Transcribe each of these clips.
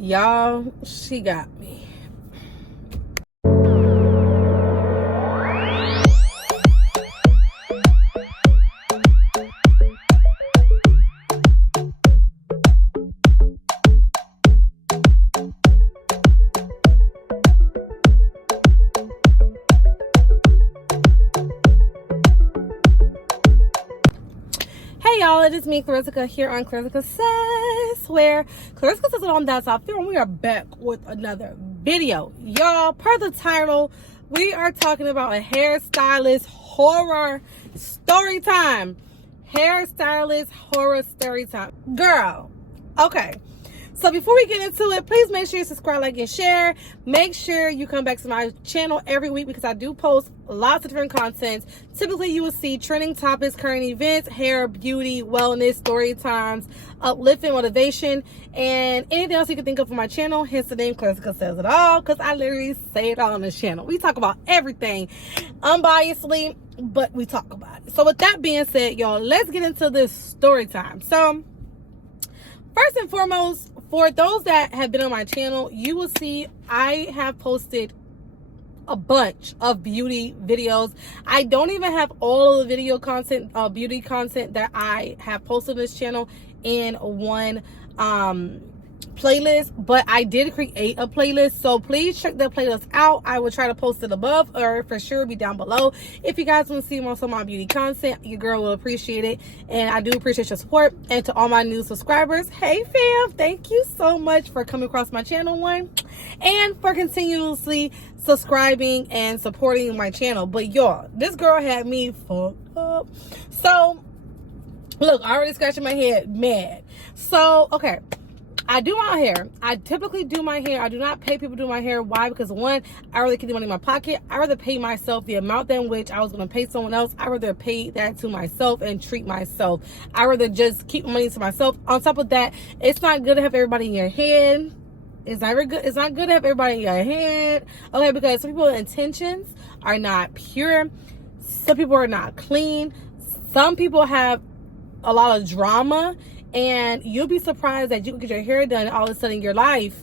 Y'all, she got me. Hey y'all, it is me, Klarissica, here on Klarissica Says, where Klarissica says it on that side, and we are back with another video. Y'all, per the title, we are talking about a hairstylist horror story time. Hairstylist horror story time. Girl, okay. So before we get into it, please make sure you subscribe, like, and share. Make sure you come back to my channel every week because I do post lots of different content. Typically, you will see trending topics, current events, hair, beauty, wellness, story times, uplifting, motivation, and anything else you can think of for my channel. Hence the name, Klarissica Says It All, because I literally say it all on this channel. We talk about everything unbiasedly, but we talk about it. So with that being said, y'all, let's get into this story time. So first and foremost, for those that have been on my channel, you will see I have posted a bunch of beauty videos. I don't even have all of the video content, beauty content that I have posted on this channel in one playlist, but I did create a playlist, so please check that playlist out. I will try to post it above or for sure be down below. If you guys want to see more of my beauty content, your girl will appreciate it, and I do appreciate your support. And to all my new subscribers, hey fam, thank you so much for coming across my channel, one, and for continuously subscribing and supporting my channel. But y'all, this girl had me fucked up. So look, I already scratching my head mad. So okay, I do my hair. I typically do my hair. I do not pay people to do my hair. Why? Because one, I rather keep the money in my pocket. I rather pay myself the amount than which I was going to pay someone else. I rather pay that to myself and treat myself. I rather just keep money to myself. On top of that, it's not good to have everybody in your head. It's not good. It's not good to have everybody in your head. Okay, because some people's intentions are not pure. Some people are not clean. Some people have a lot of drama. And you'll be surprised that you can get your hair done and all of a sudden your life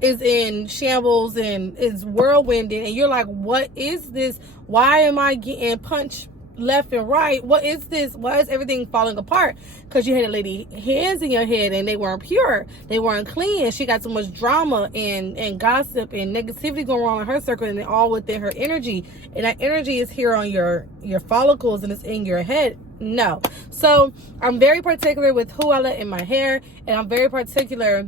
is in shambles and is whirlwinding. And you're like, what is this? Why am I getting punched left and right? What is this? Why is everything falling apart? Because you had a lady hands in your head and they weren't pure. They weren't clean. She got so much drama and gossip and negativity going on in her circle, and all within her energy. And that energy is here on your follicles and it's in your head. No. So I'm very particular with who I let in my hair, and I'm very particular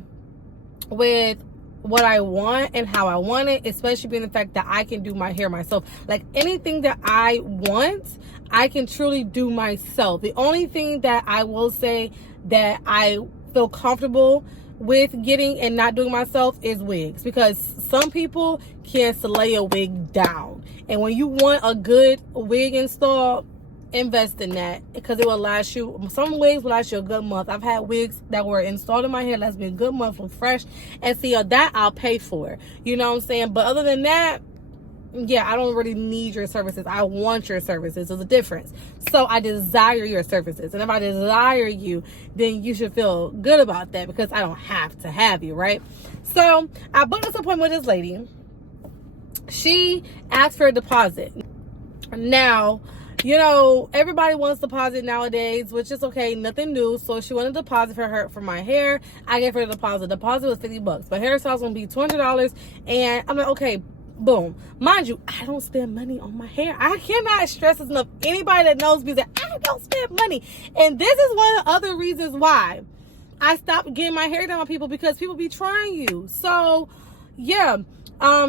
with what I want and how I want it, especially being the fact that I can do my hair myself. Like anything that I want, I can truly do myself. The only thing that I will say that I feel comfortable with getting and not doing myself is wigs, because some people can slay a wig down, and when you want a good wig install, invest in that, because it will last you. Some wigs will last you a good month. I've had wigs that were installed in my hair that's been a good month, look fresh, and see that I'll pay for. You know what I'm saying? But other than that, yeah, I don't really need your services. I want your services. There's a difference. So I desire your services, and if I desire you, then you should feel good about that, because I don't have to have you, right? So I booked this appointment with this lady. She asked for a deposit. Now, you know, everybody wants deposit nowadays, which is okay, nothing new. So she wanted a deposit for my hair. I gave her the deposit. The deposit was $50. But hairstyle was gonna be $200, and I'm like, okay, boom. Mind you, I don't spend money on my hair. I cannot stress this enough. Anybody that knows me, that I don't spend money, and this is one of the other reasons why I stopped getting my hair done on people, because people be trying you. So yeah.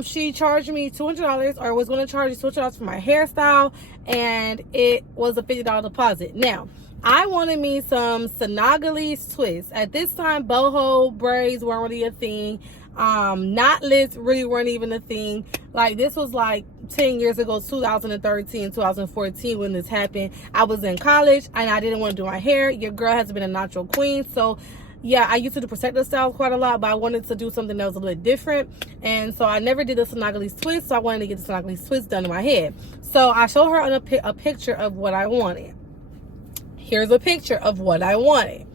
She charged me $200, or was going to charge me $200 for my hairstyle, and it was a $50 deposit. Now, I wanted me some Senegalese twists. At this time, boho braids weren't really a thing. Knotless really weren't even a thing. Like, this was like 10 years ago, 2013, 2014 when this happened. I was in college, and I didn't want to do my hair. Your girl has been a natural queen, so yeah, I used to do protective styles quite a lot, but I wanted to do something that was a little different. And so I never did the Senegalese twist, so I wanted to get the Senegalese twist done in my head. So I showed her a picture of what I wanted. Here's a picture of what I wanted.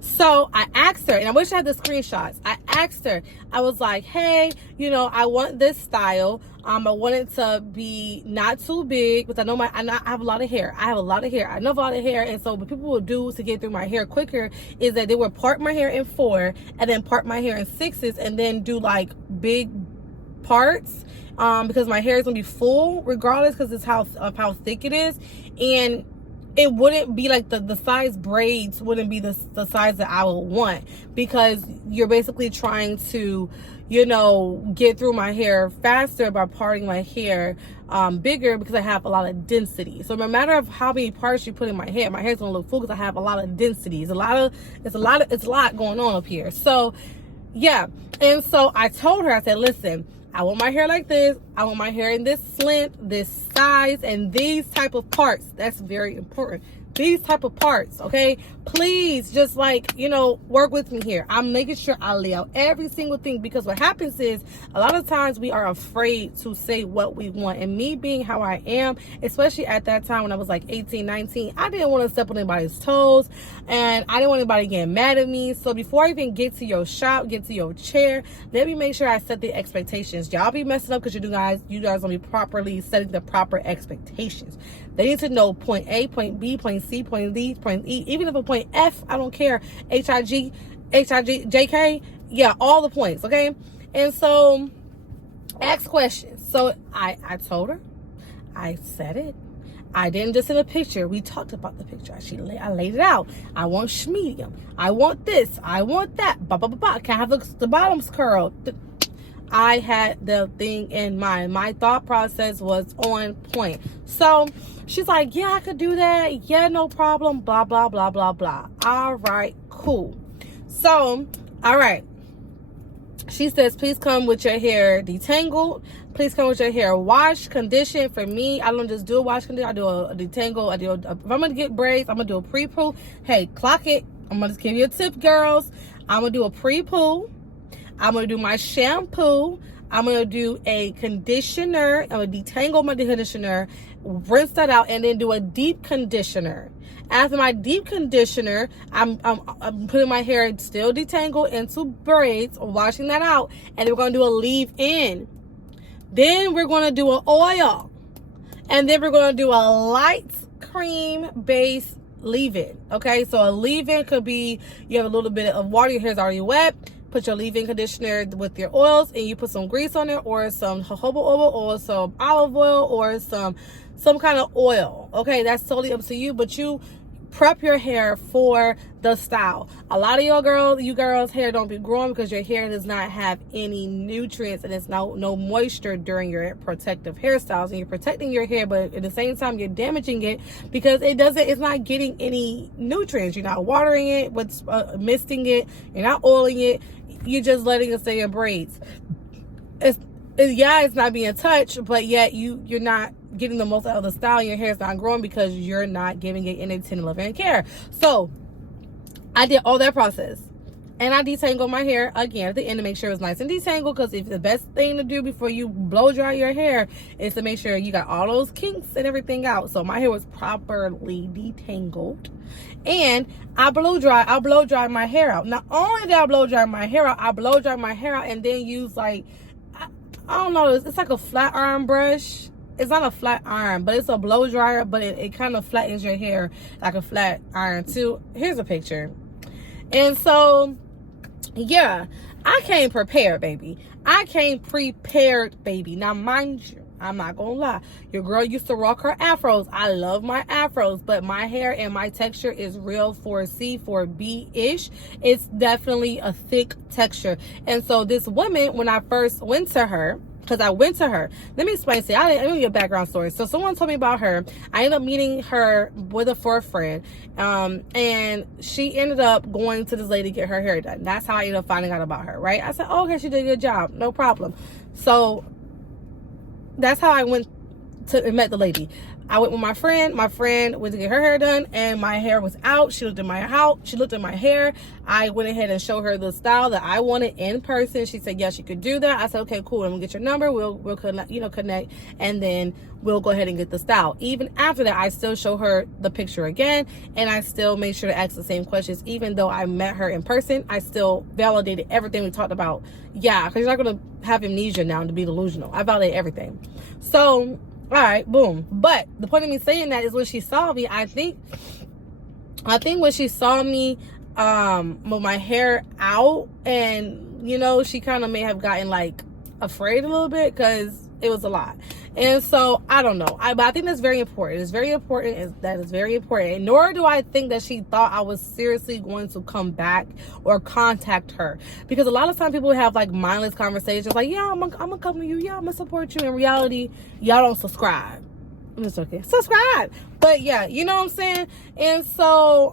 So I asked her, and I wish I had the screenshots. I asked her, I was like, hey, you know, I want this style. I want it to be not too big, because I know I have a lot of hair. I have a lot of hair. I know a lot of hair. And so what people will do to get through my hair quicker is that they will part my hair in 4 and then part my hair in 6s and then do like big parts, because my hair is gonna be full regardless, because it's how thick it is. And it wouldn't be like the size braids wouldn't be the size that I would want, because you're basically trying to, you know, get through my hair faster by parting my hair bigger, because I have a lot of density. So no matter of how many parts you put in my hair's gonna look full, because I have a lot of density. It's a lot going on up here. So yeah. And so I told her, I said, listen, I want my hair like this. I want my hair in this length, this size, and these type of parts. That's very important. These type of parts, okay? Please just, like, you know, work with me here. I'm making sure I lay out every single thing, because what happens is a lot of times we are afraid to say what we want. And me being how I am, especially at that time when I was like 18, 19, I didn't want to step on anybody's toes, and I didn't want anybody getting mad at me. So before I even get to your shop, get to your chair, let me make sure I set the expectations. Y'all be messing up because you guys gonna be properly setting the proper expectations. They need to know point A, point B, point C, point D, point E, even if a point F, I don't care, HIG, JK, yeah, all the points, okay? And so, ask questions. So, I told her, I said it. I didn't just send a picture. We talked about the picture. I laid it out. I want medium. I want this. I want that. Blah, blah, blah, blah. Can I have the bottoms curled? I had the thing in mind. My thought process was on point. So she's like, yeah, I could do that. Yeah, no problem. Blah, blah, blah, blah, blah. All right, cool. So, all right. She says, please come with your hair detangled. Please come with your hair washed, conditioned. For me, I don't just do a wash condition. I do a detangle. If I'm going to get braids, I'm going to do a pre-poo. Hey, clock it. I'm going to just give you a tip, girls. I'm going to do a pre-poo. I'm going to do my shampoo. I'm going to do a conditioner. I'm going to detangle my conditioner, rinse that out, and then do a deep conditioner. After my deep conditioner, I'm putting my hair still detangled into braids, washing that out, and then we're going to do a leave-in. Then we're going to do an oil. And then we're going to do a light cream-based leave-in. Okay, so a leave-in could be, you have a little bit of water, your hair's already wet. Put your leave-in conditioner with your oils, and you put some grease on it, or some jojoba oil, or some olive oil, or some kind of oil. Okay, that's totally up to you, but you prep your hair for the style. A lot of you girls hair don't be growing because your hair does not have any nutrients, and it's no moisture during your protective hairstyles, and you're protecting your hair, but at the same time you're damaging it because it's not getting any nutrients. You're not watering it, misting it, you're not oiling it, you're just letting it stay in braids. It's not being touched, but yet you're not getting the most out of the style. Your hair is not growing because you're not giving it any tender love and care. So I did all that process, and I detangled my hair again at the end to make sure it was nice and detangled, because if the best thing to do before you blow dry your hair is to make sure you got all those kinks and everything out. So my hair was properly detangled, and I blow dry my hair out. Not only did I blow dry my hair out, I blow dry my hair out and then use, like, I don't know, it's like a flat iron brush. It's not a flat iron, but it's a blow dryer, but it kind of flattens your hair like a flat iron too. Here's a picture. And so, yeah, I came prepared, baby. I came prepared, baby. Now, mind you, I'm not gonna lie, your girl used to rock her afros. I love my afros, but my hair and my texture is real 4C, 4B-ish. It's definitely a thick texture. And so this woman, when I first went to her, because I went to her. Let me explain to you. Let me give you a background story. So someone told me about her. I ended up meeting her for a friend. And she ended up going to this lady to get her hair done. That's how I ended up finding out about her, right? I said, oh, okay, she did a good job. No problem. So that's how I went to and met the lady. I went with my friend. My friend went to get her hair done, and my hair was out. She looked at my house. She looked at my hair. I went ahead and showed her the style that I wanted in person. She said, yes, you could do that. I said, okay, cool. I'm gonna get your number. We'll connect, and then we'll go ahead and get the style. Even after that, I still show her the picture again, and I still made sure to ask the same questions. Even though I met her in person, I still validated everything we talked about. Yeah, because you're not gonna have amnesia now to be delusional. I validated everything. So, all right, boom. But the point of me saying that is when she saw me, I think when she saw me with my hair out, and she kind of may have gotten like afraid a little bit because it was a lot. And so I don't know, but I think that's very important. It's very important. That is very important. Nor do I think that she thought I was seriously going to come back or contact her, because a lot of times people have like mindless conversations like, yeah, I'm gonna come to you, yeah, I'm gonna support you. In reality, y'all don't subscribe. I'm just okay, subscribe. But yeah, you know what I'm saying. And so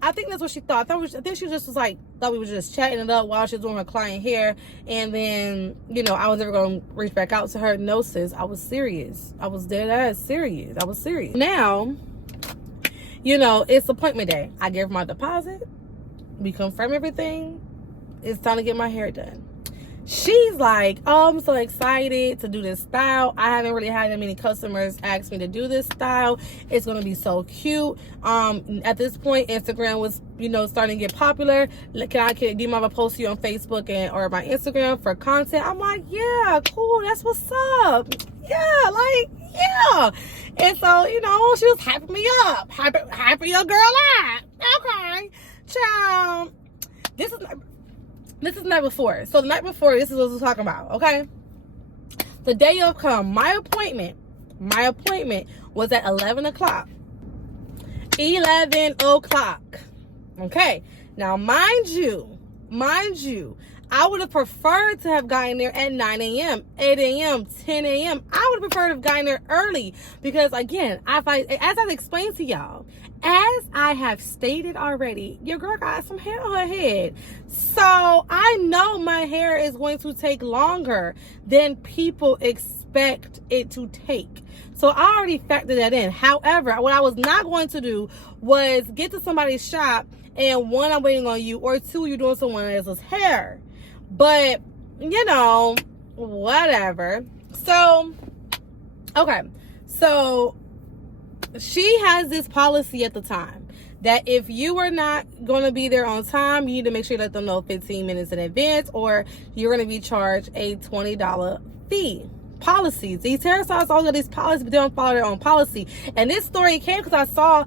I think that's what she thought. I think she just was like, thought we were just chatting it up while she was doing her client hair, and then I was never gonna reach back out to her. No, sis, I was serious. I was dead ass serious. I was serious. Now it's appointment day. I gave her my deposit, we confirm everything, it's time to get my hair done. She's like, oh, I'm so excited to do this style. I haven't really had that many customers ask me to do this style. It's going to be so cute. At this point, Instagram was, starting to get popular. Do you mind if I post you on Facebook or my Instagram for content? I'm like, yeah, cool. That's what's up. Yeah, like, yeah. And so, she was hyping me up. Hyping your girl up. Okay. Child. This is the night before. So the night before, this is what we're talking about, okay? The day of come, my appointment was at 11 o'clock. 11 o'clock. Okay. Now, mind you, I would have preferred to have gotten there at 9 a.m., 8 a.m., 10 a.m. I would have preferred to have gotten there early because, again, as I've explained to y'all, as I have stated already, your girl got some hair on her head. So I know my hair is going to take longer than people expect it to take. So I already factored that in. However, what I was not going to do was get to somebody's shop and one, I'm waiting on you, or two, you're doing someone else's hair. But, whatever. So, okay. So she has this policy at the time that if you are not going to be there on time, you need to make sure you let them know 15 minutes in advance, or you're going to be charged a $20 fee. Policies. These hairstylists all got these policies, but they don't follow their own policy. And this story came because I saw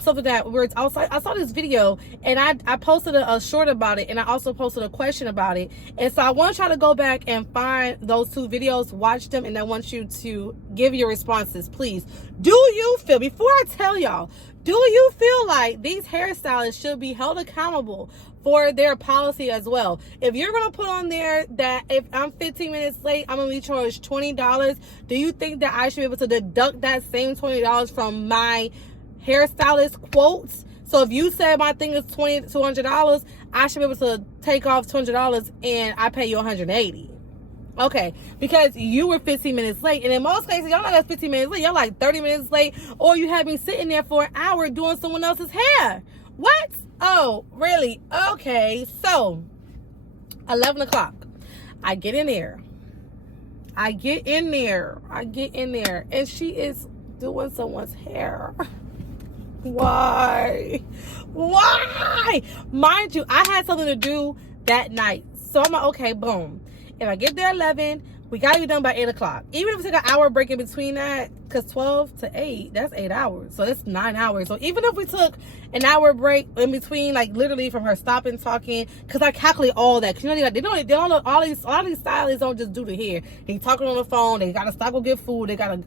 something that I saw this video, and I posted a short about it, and I also posted a question about it. And so I want to try to go back and find those two videos, watch them, and I want you to give your responses, please. Before I tell y'all, do you feel like these hairstylists should be held accountable for their policy as well? If you're going to put on there that if I'm 15 minutes late, I'm going to be charged $20, do you think that I should be able to deduct that same $20 from my hairstylist quotes? So if you said my thing is $200, I should be able to take off $200 and I pay you $180. Okay, because you were 15 minutes late, and in most cases, y'all not just 15 minutes late, y'all like 30 minutes late, or you have me sitting there for an hour doing someone else's hair. What? Oh, really? Okay, so 11 o'clock, I get in there, and she is doing someone's hair. Why? Mind you, I had something to do that night, so I'm like, okay, boom. If I get there at 11, we got to be done by 8 o'clock. Even if we take an hour break in between that, because 12 to 8, that's 8 hours. So it's 9 hours. So even if we took an hour break in between, like literally from her stopping, talking, because I calculate all that. Because they don't all these stylists don't just do the hair. They talking on the phone. They got to stop, go get food. They got to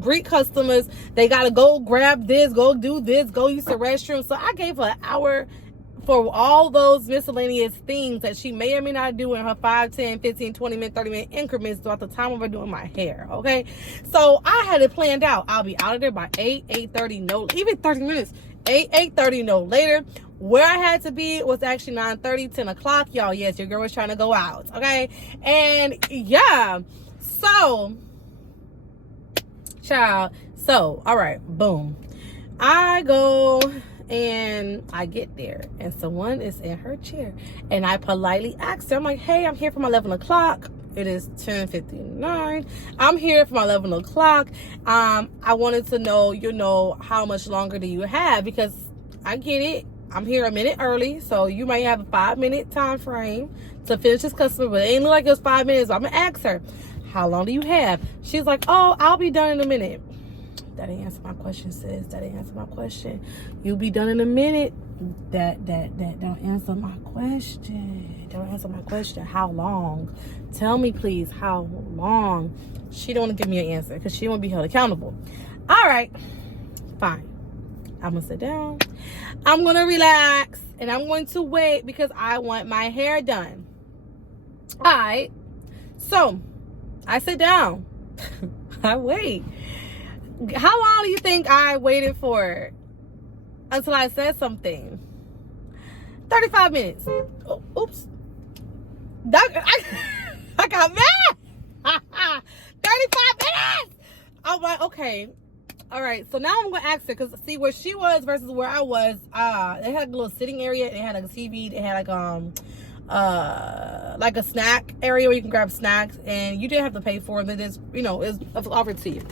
greet customers. They got to go grab this, go do this, go use the restroom. So I gave her an hour for all those miscellaneous things that she may or may not do in her 5, 10, 15, 20 minute, 30 minute increments throughout the time of her doing my hair. Okay, so I had it planned out. I'll be out of there by 8:30, no, even 30 minutes, 8:30, no later. Where I had to be was actually 9:30, 10 o'clock, y'all. Yes, your girl was trying to go out. Okay, and yeah, so Child. So, all right, boom. I go and I get there, and someone is in her chair, and I politely asked her, I'm like, hey, I'm here for my 11 o'clock. It is 10:59. I'm here for my 11 o'clock. I wanted to know, how much longer do you have? Because I get it. I'm here a minute early, so you might have a 5-minute time frame to finish this customer, but it ain't look like it was 5 minutes. So I'm gonna ask her, how long do you have? She's like, oh, I'll be done in a minute. That ain't answer my question, sis. That ain't answer my question. You'll be done in a minute. That don't answer my question. Don't answer my question. How long? Tell me, please, how long? She don't want to give me an answer because she won't be held accountable. All right, fine. I'm gonna sit down. I'm gonna relax, and I'm going to wait because I want my hair done. All right. So I sit down. I wait. How long do you think I waited for until I said something? 35 minutes. Oh, oops. I got mad. 35 minutes. I'm like, okay. All right. So now I'm going to ask her, because see where she was versus where I was. They had a little sitting area. They had like a TV. They had like a snack area where you can grab snacks, and you didn't have to pay for them. It is, it's offered to you.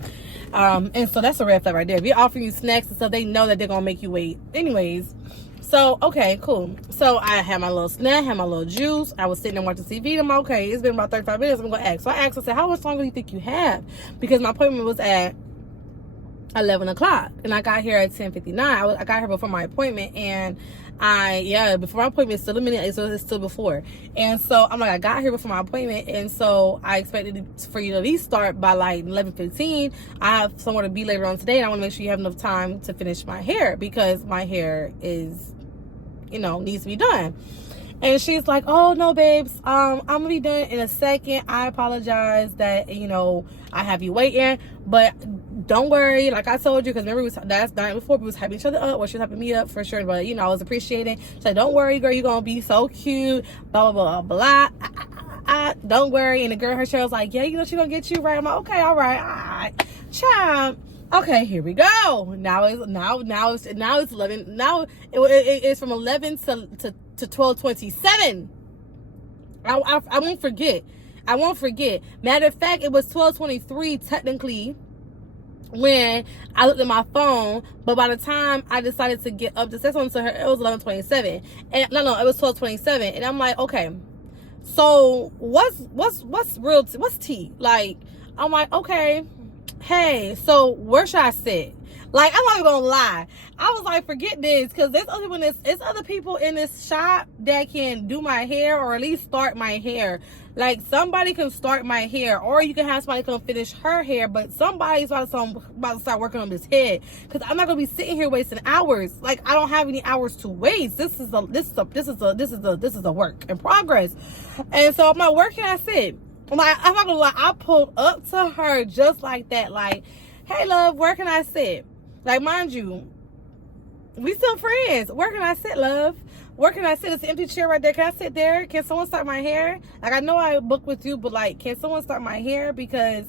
And so that's a red flag right there. If you're offering you snacks and stuff, they know that they're gonna make you wait anyways. So okay, cool. So I had my little snack, had my little juice. I was sitting there watching TV, and I'm like, okay, it's been about 35 minutes. I'm gonna ask. So I asked, I said, how much longer do you think you have? Because my appointment was at 11 o'clock, and I got here at 10:59. I got here before my appointment, and before my appointment, it's still a minute, so it's still before. And so I'm like, I got here before my appointment, and so I expected for you to at least start by like 11:15. I have somewhere to be later on today, and I want to make sure you have enough time to finish my hair, because my hair is, needs to be done. And she's like, oh no, babes, I'm gonna be done in a second. I apologize that I have you waiting, but don't worry, like I told you, because remember that's the night before we was hyping each other up, or she was hyping me up for sure, but I was appreciating. She's like, don't worry, girl, you're gonna be so cute, blah blah blah blah. Don't worry. And the girl, her chair was like, yeah, she's gonna get you right. I'm like, okay, all right, child. Okay, here we go. Now it's 11. Now it's from 11 to 12:27. I won't forget. I won't forget. Matter of fact, it was 12:23 technically when I looked at my phone, but by the time I decided to get up to say something to her, it was 11:27. And no, it was 12:27. And I'm like, okay, so what's what's tea? Like, I'm like, okay, hey, so where should I sit? Like, I'm not even gonna lie. I was like, forget this, because there's other people in this shop that can do my hair, or at least start my hair. Like, somebody can start my hair, or you can have somebody come finish her hair, but somebody's about to start working on this head, because I'm not gonna be sitting here wasting hours. Like, I don't have any hours to waste. This is a work in progress. And so I'm like, where can I sit? I'm not gonna lie, I pulled up to her just like that, like, hey love, where can I sit? Like, mind you, we still friends. Where can I sit, love? Where can I sit? It's an empty chair right there. Can I sit there? Can someone start my hair? Like, I know I booked with you, but like, can someone start my hair? Because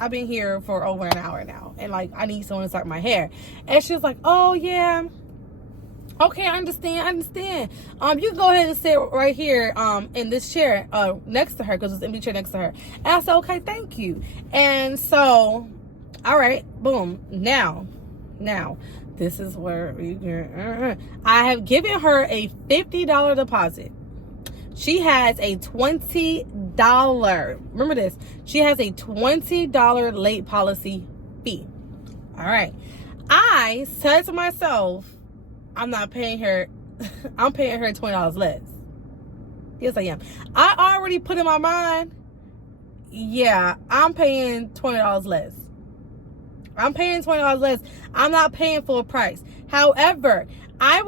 I've been here for over an hour now, and like, I need someone to start my hair. And she was like, oh yeah, okay, I understand. You can go ahead and sit right here in this chair next to her, because it's an empty chair next to her. And I said, okay, thank you. And so, all right, boom. Now, this is where I have given her a $50 deposit. She has a $20. Remember this. She has a $20 late policy fee. All right. I said to myself, I'm not paying her. I'm paying her $20 less. Yes, I am. I already put in my mind, yeah, I'm paying $20 less. I'm paying $20 less. I'm not paying full price. However, I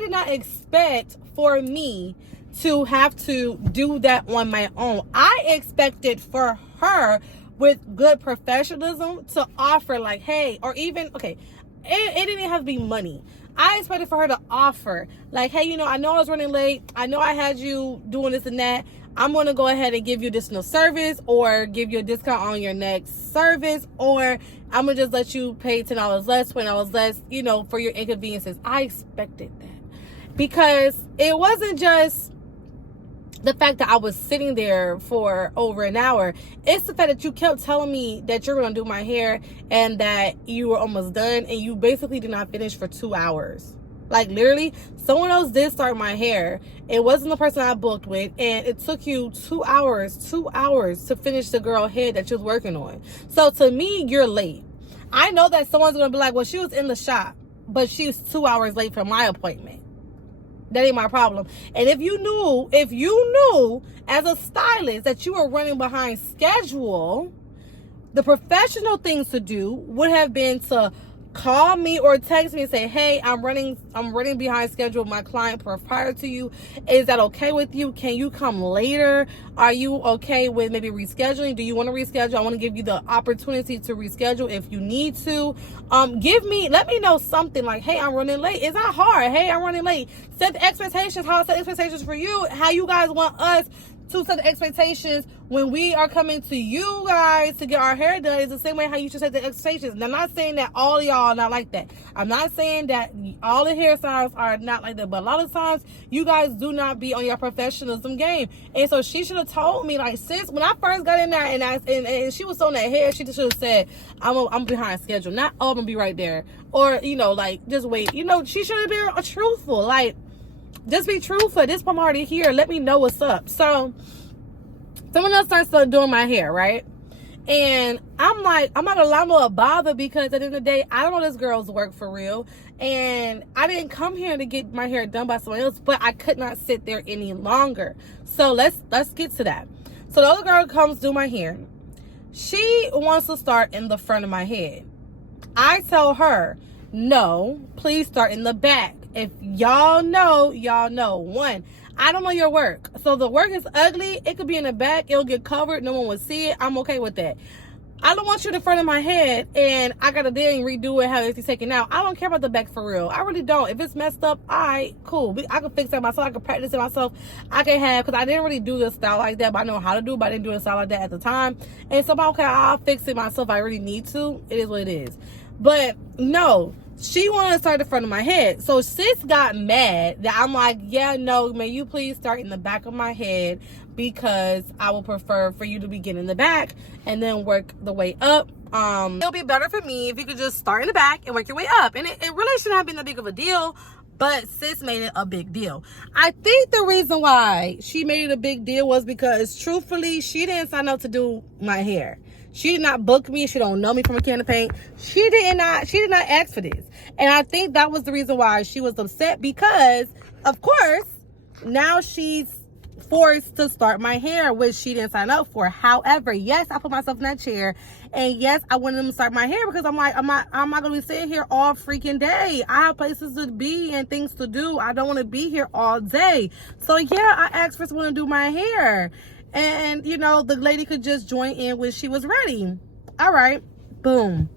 did not expect for me to have to do that on my own. I expected for her, with good professionalism, to offer like, hey, or even, okay, it didn't have to be money. I expected for her to offer, like, hey, you know, I know I was running late. I know I had you doing this and that. I'm going to go ahead and give you additional service or give you a discount on your next service, or I'm going to just let you pay $10 less, $20 less, you know, for your inconveniences. I expected that because it wasn't just the fact that I was sitting there for over an hour. It's the fact that you kept telling me that you're going to do my hair and that you were almost done, and you basically did not finish for 2 hours. Like, literally, someone else did start my hair. It wasn't the person I booked with, and it took you 2 hours to finish the girl head that you was working on. So to me, you're late. I know that someone's going to be like, well, she was in the shop, but she was 2 hours late for my appointment. That ain't my problem. And if you knew as a stylist that you were running behind schedule, the professional things to do would have been to call me or text me and say, hey, I'm running behind schedule with my client prior to you. Is that okay with you? Can you come later? Are you okay with maybe rescheduling? Do you want to reschedule? I want to give you the opportunity to reschedule if you need to. Let me know something like, hey, I'm running late. It's not hard. Hey, I'm running late. Set the expectations. How I set expectations for you. How you guys want us to set the expectations when we are coming to you guys to get our hair done is the same way how you should set the expectations. And I'm not saying that all of y'all are not like that. I'm not saying that all the hairstylists are not like that, but a lot of times you guys do not be on your professionalism game. And so she should have told me, like, sis, when I first got in there and she was on that hair, she should have said, I'm behind schedule. Not, oh, I'm gonna be right there. Or, you know, like, just wait. You know, she should have been truthful. Like, just be truthful. This I'm already here. Let me know what's up. So someone else starts doing my hair, right? And I'm like, I'm not a little bothered because at the end of the day, I don't know this girl's work for real. And I didn't come here to get my hair done by someone else, but I could not sit there any longer. So let's get to that. So the other girl comes do my hair. She wants to start in the front of my head. I tell her, no, please start in the back. If y'all know, y'all know. One, I don't know your work. So the work is ugly. It could be in the back. It'll get covered. No one will see it. I'm okay with that. I don't want you in the front of my head and I got to then redo it how it's taken out. I don't care about the back for real. I really don't. If it's messed up, all right, cool. I can fix that myself. I can practice it myself. I can have, because I didn't really do this style like that, but I know how to do it, but I didn't do a style like that at the time. And so, okay, I'll fix it myself. I really need to. It is what it is. But no. She wanted to start the front of my head. So sis got mad that I'm like, yeah, no, may you please start in the back of my head because I would prefer for you to begin in the back and then work the way up. It'll be better for me if you could just start in the back and work your way up. And it really shouldn't have been that big of a deal, but sis made it a big deal. I think the reason why she made it a big deal was because truthfully, she didn't sign up to do my hair. She did not book me. She don't know me from a can of paint. She did not ask for this. And I think that was the reason why she was upset because, of course, now she's forced to start my hair, which she didn't sign up for. However, yes, I put myself in that chair. And yes, I wanted them to start my hair because I'm like, I'm not going to be sitting here all freaking day. I have places to be and things to do. I don't want to be here all day. So yeah, I asked for someone to do my hair. And, you know, the lady could just join in when she was ready. All right. Boom.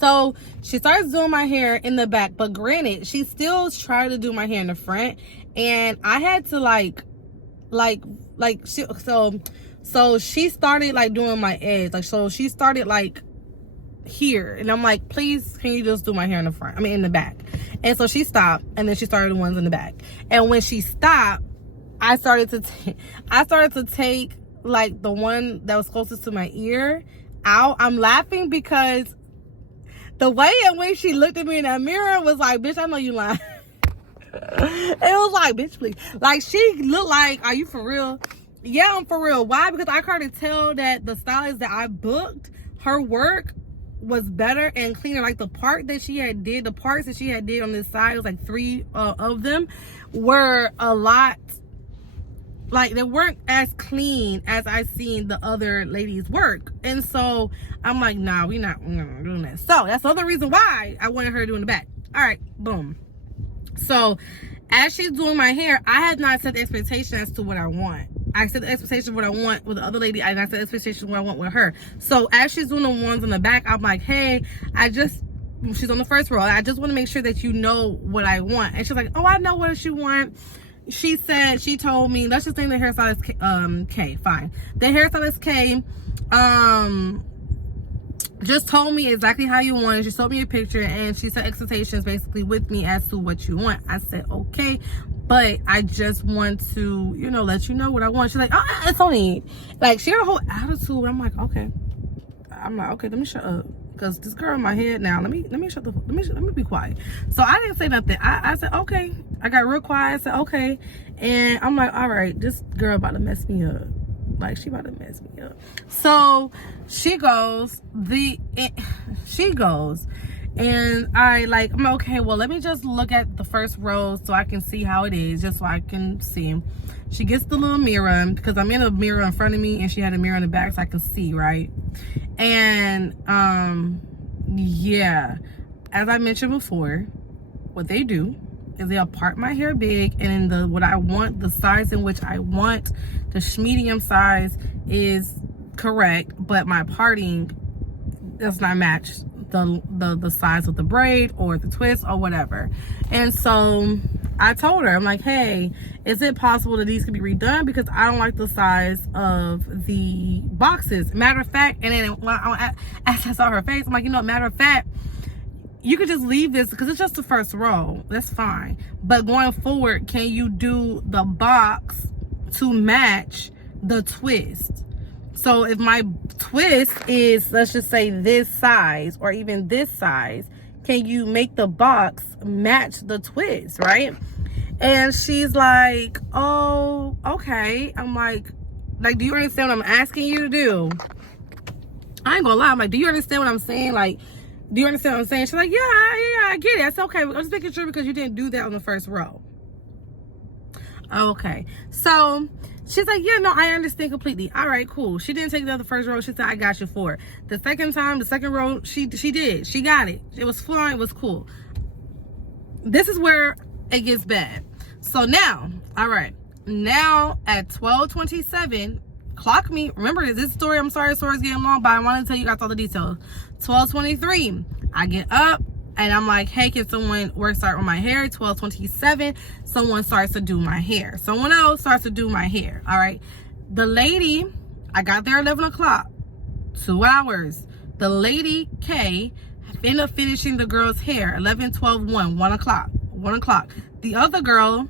So she starts doing my hair in the back. But granted, she still tried to do my hair in the front. And I had to so she started like doing my edge. Like, so she started like here. And I'm like, please, can you just do my hair in the front? I mean, in the back. And so she stopped. And then she started the ones in the back. And when she stopped, I started to take like the one that was closest to my ear out. I'm laughing because the way in which she looked at me in that mirror was like, bitch, I know you lying. It was like, bitch, please. Like, she looked like, are you for real? Yeah, I'm for real. Why? Because I could tell that the stylist that I booked, her work was better and cleaner. Like the parts that she had did on this side, it was like 3 of them, were a lot. Like, they weren't as clean as I seen the other ladies work. And so I'm like, nah, we're not doing that. So that's the other reason why I wanted her to do in the back. All right, boom. So as she's doing my hair, I have not set the expectation as to what I want. I set the expectation of what I want with the other lady, and I set the expectation of what I want with her. So as she's doing the ones in the back, I'm like, hey, I just she's on the first row. I just want to make sure that you know what I want. And she's like, oh, I know what you want. She told me, let's just name the hairstylist K. Fine. The hairstylist K just told me exactly how you want it. She showed me a picture and she set expectations basically with me as to what you want. I said, okay, but I just want to, you know, let you know what I want. She's like, oh, it's only, like, she had a whole attitude. I'm like, okay. Okay, let me shut up. Because this girl in my head now, let me be quiet. So I didn't say nothing. I said, okay. I got real quiet. I said, okay. And I'm like, all right, this girl about to mess me up. Like, she about to mess me up. So she goes, and I'm okay, well, let me just look at the first row so I can see how it is, just so I can see. She gets the little mirror, because I'm in a mirror in front of me, and she had a mirror in the back so I can see, right? And, yeah, as I mentioned before, what they do is they'll part my hair big, and in what I want, the size in which I want, the medium size is correct, but my parting does not match the size of the braid or the twist or whatever. And so I told her, I'm like, hey, is it possible that these could be redone, because I don't like the size of the boxes. Matter of fact, and then when as I saw her face, I'm like, you know, matter of fact, you could just leave this because it's just the first row. That's fine. But going forward, can you do the box to match the twist? So if my twist is, let's just say, this size or even this size, can you make the box match the twist, right? And she's like, oh, okay. I'm like, do you understand what I'm asking you to do? I ain't gonna lie. I'm like, do you understand what I'm saying? Like, do you understand what I'm saying? She's like, yeah, I get it. That's okay. I'm just making sure because you didn't do that on the first row. Okay. So she's like, yeah, no, I understand completely. All right, cool. She didn't take the first row. She said, I got you for it. The second time, the second row, she did. She got it. It was flying. It was cool. This is where it gets bad. So now, all right. Now at 12:27, clock me. Remember, this story, I'm sorry, the story's getting long, but I want to tell you guys all the details. 12:23, I get up and I'm like, hey, can someone start on my hair? 12:27, someone starts to do my hair. Someone else starts to do my hair. All right. The lady, I got there 11 o'clock, 2 hours. The lady, K, ended up finishing the girl's hair, 11, 12, 1 o'clock. The other girl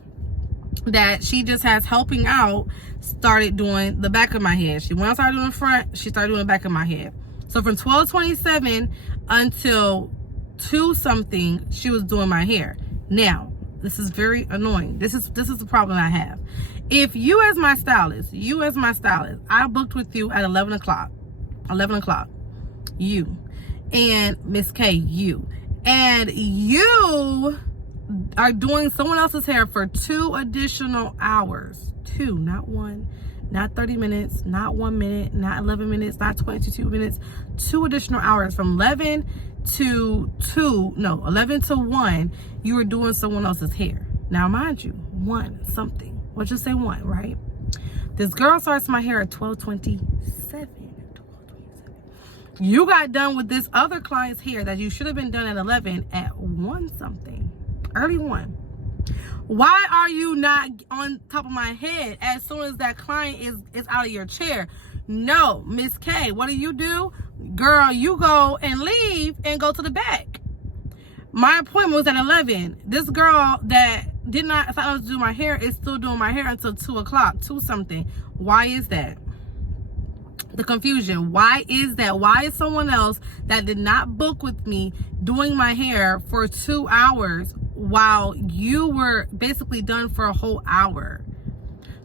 that she just has helping out started doing the back of my head. She went outside doing the front, she started doing the back of my head. So from 12:27 until 2 something, she was doing my hair. Now, this is very annoying. This is the problem I have. If you as my stylist, I booked with you at 11 o'clock, you, and Miss K, you, and you are doing someone else's hair for 2 additional hours. 2, not 1, not 30 minutes, not 1 minute, not 11 minutes, not 22 minutes, 2 additional hours from 11 to 1, you were doing someone else's hair. Now, mind you, 1 something. Let's just say 1, right? This girl starts my hair at 12:27. You got done with this other client's hair that you should have been done at 11 at 1 something. Early 1. Why are you not on top of my head as soon as that client is out of your chair? No, Miss K, what do? Girl, you go and leave and go to the back. My appointment was at 11. This girl that did not sign up to do my hair is still doing my hair until 2 o'clock, 2 something. Why is that? The confusion. Why is that? Why is someone else that did not book with me doing my hair for 2 hours while you were basically done for a whole hour?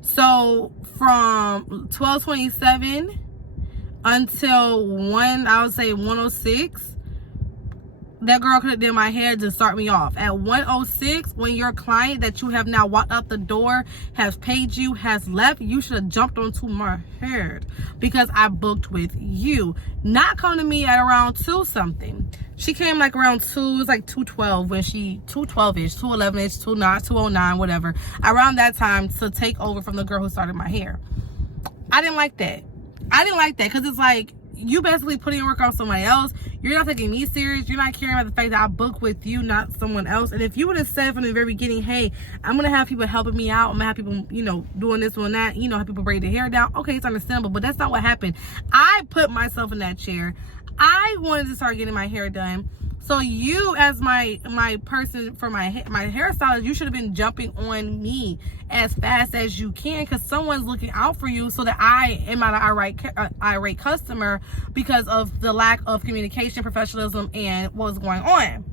So from 12:27 until 1, I would say 1:06, that girl could have did my hair to start me off. At 1:06, when your client that you have now walked out the door, has paid you, has left, you should have jumped onto my hair because I booked with you. Not come to me at around 2 something. She came like around 2, it's like 2:12 when 2:12-ish, 2:11-ish, 2:09, whatever. Around that time to take over from the girl who started my hair. I didn't like that. Because it's like, you basically putting work on somebody else. You're not taking me serious. You're not caring about the fact that I book with you, not someone else. And if you would have said from the very beginning, hey, I'm gonna have people helping me out, I'm gonna have people, you know, doing this, doing that, you know, have people braid their hair down, okay, it's understandable. But that's not what happened. I put myself in that chair. I wanted to start getting my hair done. So you, as my person for my hairstylist, you should have been jumping on me as fast as you can, because someone's looking out for you, so that I am not an irate customer because of the lack of communication, professionalism, and what was going on.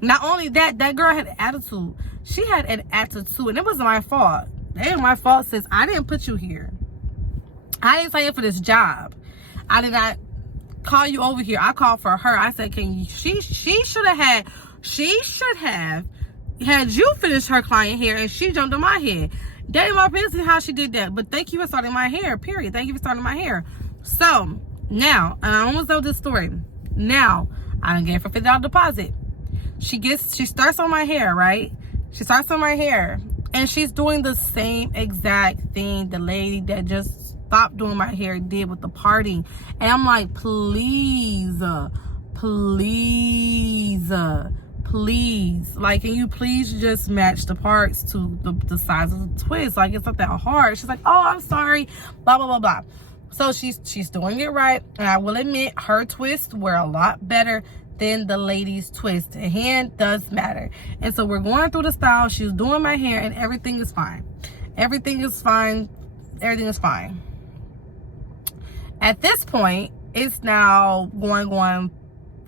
Not only that, that girl had an attitude. She had an attitude, and it wasn't my fault. It was my fault, sis. I didn't put you here. I didn't sign up for this job. I did not call you over here. I called for her. I said, can you, she should have had you finish her client hair, and she jumped on my head. That ain't my business how she did that. But thank you for starting my hair, period. Thank you for starting my hair. So now, and I almost know this story. Now I done gave her $50 deposit. She starts on my hair, right? She starts on my hair, and she's doing the same exact thing the lady that just stopped doing my hair did with the parting. And I'm like, please, like, can you please just match the parts to the size of the twist? Like, it's not that hard. She's like, oh, I'm sorry, blah blah blah blah. So she's doing it right, and I will admit her twists were a lot better than the lady's twist. The hand does matter. And so we're going through the style. She's doing my hair, and everything is fine. Everything is fine. At this point, it's now going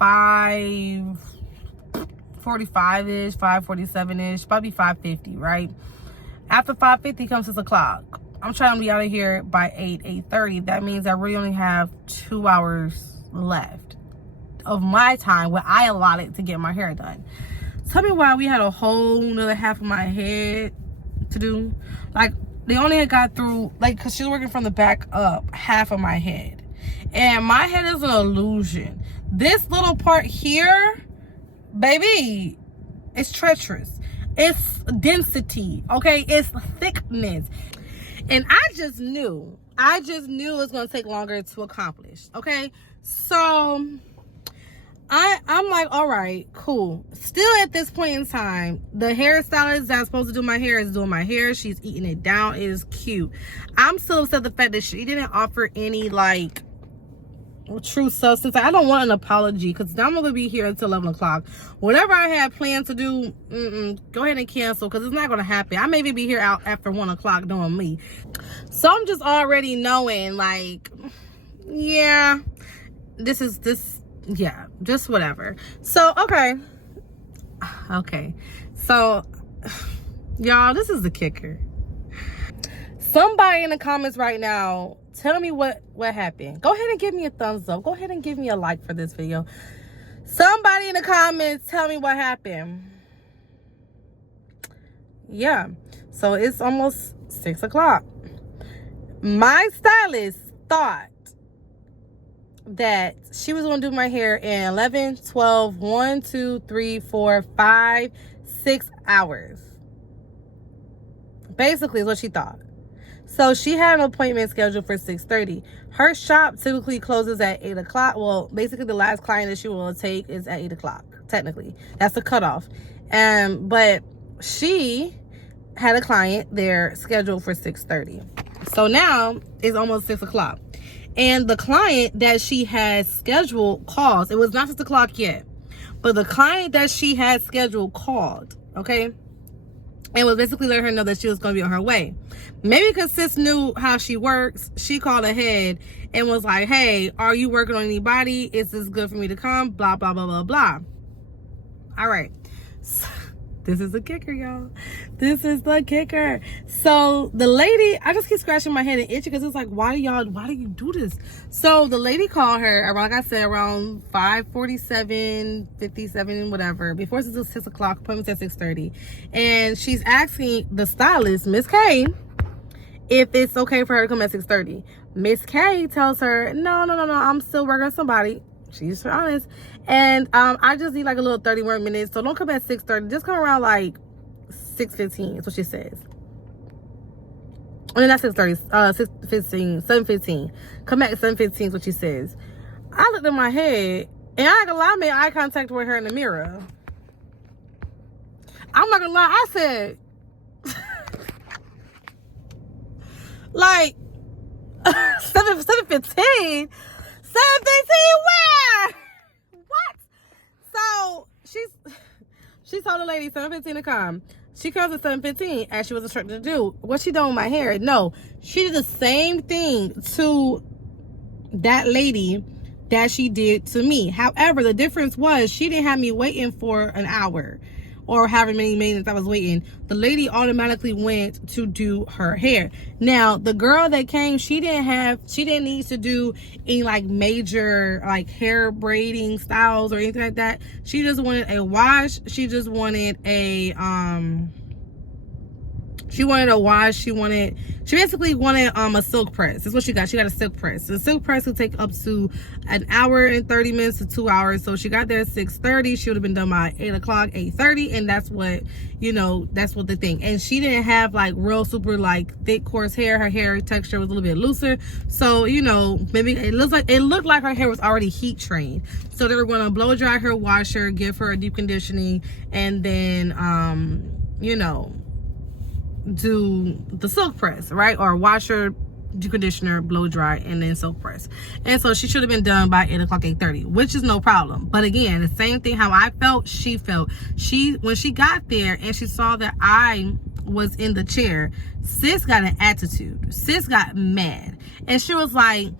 5:45-ish, 5:47-ish, probably 5:50, right? After 5:50 comes 6 o'clock. I'm trying to be out of here by 8:30. That means I really only have 2 hours left of my time where I allotted to get my hair done. Tell me why we had a whole nother half of my head to do. Like, they only had got through, like, because she's working from the back up, half of my head. And my head is an illusion. This little part here, baby, it's treacherous. It's density, okay? It's thickness. And I just knew it was going to take longer to accomplish, okay? So I'm like, all right, cool. Still at this point in time, the hairstylist that's supposed to do my hair is doing my hair. She's eating it down. It is cute. I'm still upset the fact that she didn't offer any, like, true substance. I don't want an apology, because I'm going to be here until 11 o'clock. Whatever I had planned to do, go ahead and cancel, because it's not going to happen. I may even be here out after 1 o'clock doing me. So I'm just already knowing, like, yeah, yeah, just whatever. So, okay. So, y'all, this is the kicker. Somebody in the comments right now, tell me what happened. Go ahead and give me a thumbs up. Go ahead and give me a like for this video. Somebody in the comments, tell me what happened. Yeah. So, it's almost 6 o'clock. My stylist thought that she was going to do my hair in 11, 12, 1, 2, 3, 4, 5, 6 hours. Basically is what she thought. So she had an appointment scheduled for 6:30. Her shop typically closes at 8 o'clock. Well, basically the last client that she will take is at 8 o'clock, technically. That's the cutoff. But she had a client there scheduled for 6:30. So now it's almost 6 o'clock. And the client that she had scheduled calls. It was not 6 o'clock yet. But the client that she had scheduled called, okay? And was basically letting her know that she was going to be on her way. Maybe because sis knew how she works, she called ahead and was like, hey, are you working on anybody? Is this good for me to come? Blah, blah, blah, blah, blah. All right. So, this is the kicker, y'all. This is the kicker. So the lady, I just keep scratching my head and itching because it's like, why do you do this? So the lady called her around, like I said, around 5:47, 57, whatever. Before 6 o'clock, appointment's at 6:30. And she's asking the stylist, Miss K, if it's okay for her to come at 6:30. Miss K tells her, no, I'm still working on somebody. She's honest. And I just need like a little 30 more minutes. So don't come at 6:30. Just come around like 6:15 is what she says. I mean, not 6:30, 6:15, 7:15. Come back at 7:15 is what she says. I looked at my head, and I ain't gonna lie, I made eye contact with her in the mirror. I'm not gonna lie, I said, like, 7:15, where? What? So she told the lady 7:15 to come. She comes at 7:15 as she was instructed to do. What she done with my hair? No, she did the same thing to that lady that she did to me. However, the difference was she didn't have me waiting for an hour or however many minutes I was waiting. The lady automatically went to do her hair. Now, the girl that came, she didn't need to do any like major like hair braiding styles or anything like that. She just wanted a wash. She just wanted a she basically wanted a silk press. That's what she got. She got a silk press. The silk press would take up to an hour and 30 minutes to 2 hours. So she got there at 6:30. She would have been done by 8 o'clock, 8:30. And that's what, that's what the thing. And she didn't have like real super like thick coarse hair. Her hair texture was a little bit looser. So, maybe it looked like her hair was already heat trained. So they were going to blow dry her, wash her, give her a deep conditioning, and then, do the silk press, right? Or washer, deep conditioner, blow dry, and then silk press. And so she should have been done by 8 o'clock, 8:30, which is no problem. But again, the same thing how I felt, she felt. When she got there and she saw that I was in the chair, sis got an attitude. Sis got mad. And she was like,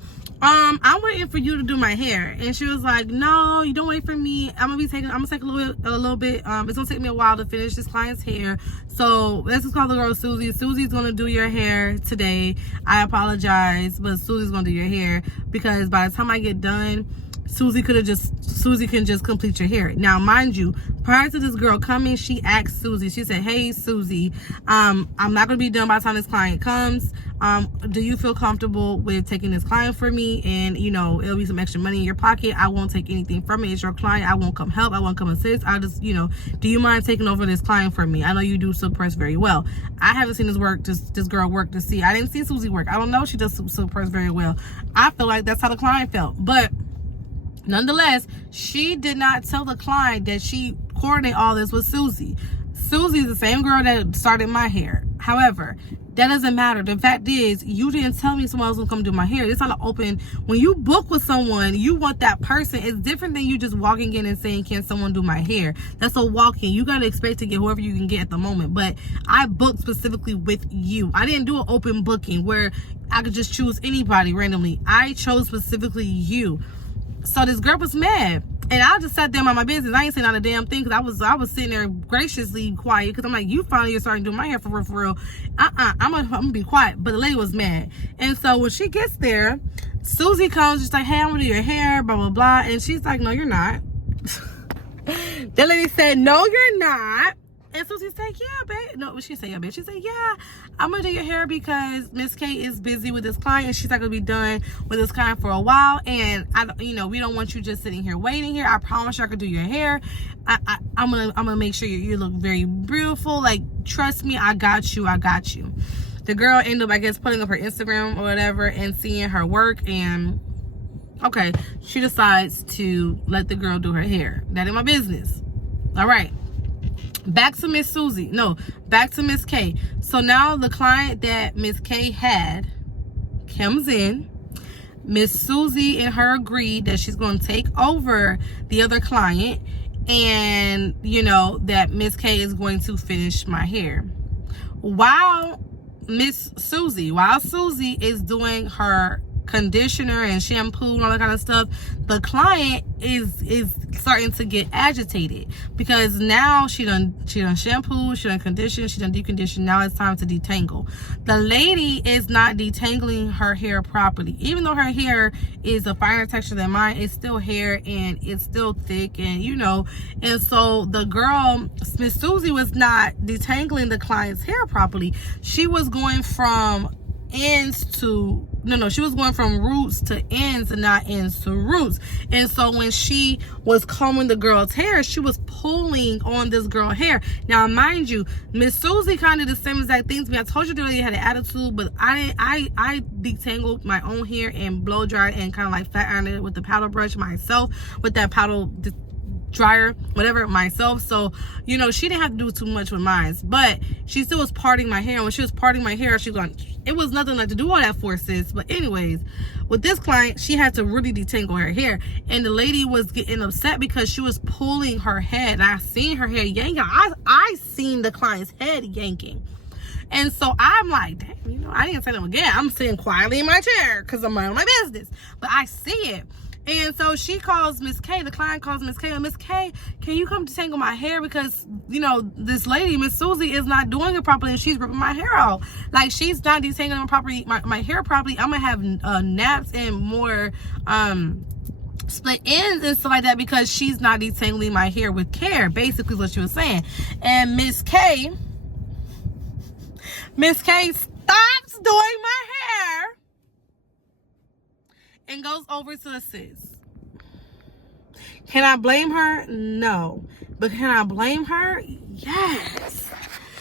I'm waiting for you to do my hair. And she was like, no, you don't wait for me. I'm gonna take a little bit. It's gonna take me a while to finish this client's hair. So let's just call the girl Susie. Susie's gonna do your hair today. I apologize, but Susie's gonna do your hair because by the time I get done, Susie can just complete your hair. Now, mind you, prior to this girl coming, she asked Susie, she said, hey, Susie, I'm not going to be done by the time this client comes. Do you feel comfortable with taking this client for me? And, it'll be some extra money in your pocket. I won't take anything from it. It's your client. I won't come help. I won't come assist. I'll just, do you mind taking over this client for me? I know you do silk press very well. I haven't seen this girl work to see. I didn't see Susie work. I don't know. She does silk press very well. I feel like that's how the client felt. But nonetheless, she did not tell the client that she coordinated all this with Susie. Susie's the same girl that started my hair. However, that doesn't matter. The fact is, you didn't tell me someone else will come do my hair. It's not open. When you book with someone, you want that person. It's different than you just walking in and saying, can someone do my hair? That's a walk-in. You got to expect to get whoever you can get at the moment. But I booked specifically with you. I didn't do an open booking where I could just choose anybody randomly. I chose specifically you. So this girl was mad, and I just sat there on my business. I ain't saying not a damn thing because I was sitting there graciously quiet because I'm like, you finally are starting to do my hair for real. I'm gonna be quiet. But the lady was mad, and so when she gets there, Susie comes just like, hey, I'm gonna do your hair, blah blah blah, and she's like, no, you're not. The lady said, no, you're not. And Susie said, yeah, babe. No, she said, yeah, babe. She said, yeah, I'm going to do your hair because Miss K is busy with this client. And she's not going to be done with this client for a while. And, we don't want you just sitting here waiting here. I promise you I could do your hair. I'm gonna make sure you look very beautiful. Like, trust me, I got you. The girl ended up, I guess, putting up her Instagram or whatever and seeing her work. And, okay, she decides to let the girl do her hair. That ain't my business. All right. Back to Miss Susie. No, back to Miss K. So now the client that Miss K had comes in. Miss Susie and her agreed that she's going to take over the other client, and that Miss K is going to finish my hair. While Susie is doing her conditioner and shampoo and all that kind of stuff, the client is starting to get agitated because now she done shampoo, she done condition, she done deep condition. Now it's time to detangle. The lady is not detangling her hair properly. Even though her hair is a finer texture than mine, it's still hair and it's still thick, and and so the girl, Miss Susie, was not detangling the client's hair properly. She was going from ends to she was going from roots to ends and not ends to roots. And so when she was combing the girl's hair, she was pulling on this girl's hair. Now mind you, Miss Susie kind of did the same exact things. I told you the lady had an attitude, but I detangled my own hair and blow dried and kind of like flat ironed it with the powder brush myself, with that powder dryer, whatever, myself. So she didn't have to do too much with mine, but she still was parting my hair. When she was parting my hair, she was going, it was nothing like to do all that for, sis. But anyways, with this client, she had to really detangle her hair, and the lady was getting upset because she was pulling her head, and I seen her hair yanking. I seen the client's head yanking. And so I'm like, dang, I didn't say them again. I'm sitting quietly in my chair because I'm minding my business, but I see it. And so she calls Miss K, the client calls Miss K, Miss K, can you come detangle my hair? Because, this lady, Miss Susie, is not doing it properly, and she's ripping my hair out. Like, she's not detangling my hair properly. I'm going to have naps and more split ends and stuff like that because she's not detangling my hair with care, basically what she was saying. And Miss K stops doing my hair and goes over to the sis. Can I blame her? No. But can I blame her? Yes.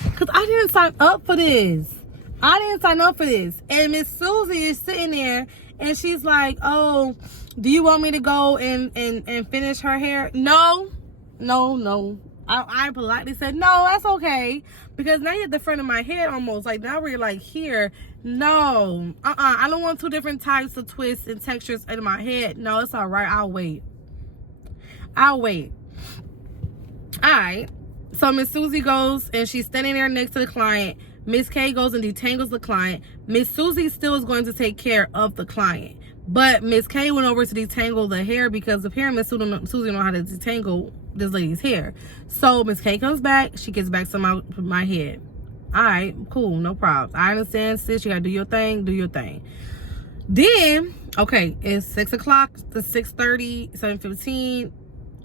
Because I didn't sign up for this. And Miss Susie is sitting there and she's like, oh, do you want me to go and finish her hair? No. I politely said, no, that's okay. Because now you're at the front of my head almost. Like, now we're like here. No. I don't want two different types of twists and textures in my head. No, it's all right. I'll wait. All right. So Miss Susie goes and she's standing there next to the client. Miss K goes and detangles the client. Miss Susie still is going to take care of the client. But Miss K went over to detangle the hair because apparently Miss Susie know how to detangle this lady's hair. So Miss K comes back. She gets back to my head. All right, cool, no problems. I understand, sis. You gotta do your thing. Then, okay, it's 6 o'clock to 6:30, 7:15.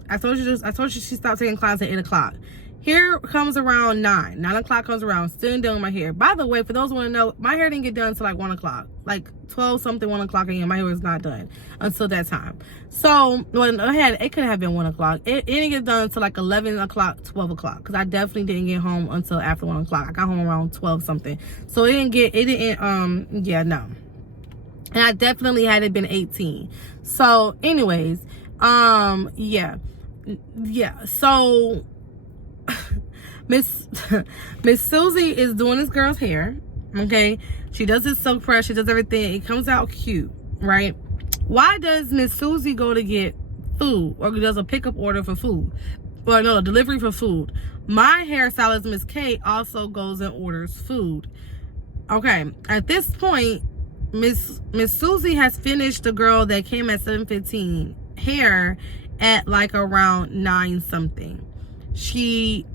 I told you she stopped taking clients at 8 o'clock. Here comes around 9 o'clock comes around, still doing my hair. By the way, for those who want to know, my hair didn't get done until like 1 o'clock, like 12 something, 1 o'clock a.m. My hair was not done until that time. So when it could have been 1 o'clock. It didn't get done until like 11 o'clock, 12 o'clock, because I definitely didn't get home until after 1 o'clock. I got home around 12 something. So no. And I definitely had it been 18. So anyways, yeah. So Miss Susie is doing this girl's hair. Okay, she does this silk press, she does everything. It comes out cute, right? Why does Miss Susie go to get food or does a pickup order for food? Or no, delivery for food. My hairstylist, Miss K, also goes and orders food. Okay, at this point, Miss Susie has finished the girl that came at 7:15 hair at like around 9 something. She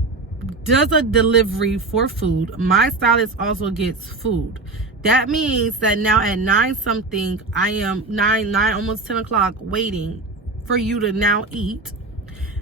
does a delivery for food. My stylist also gets food. That means that now at 9 something, I am 9 almost 10 o'clock waiting for you to now eat.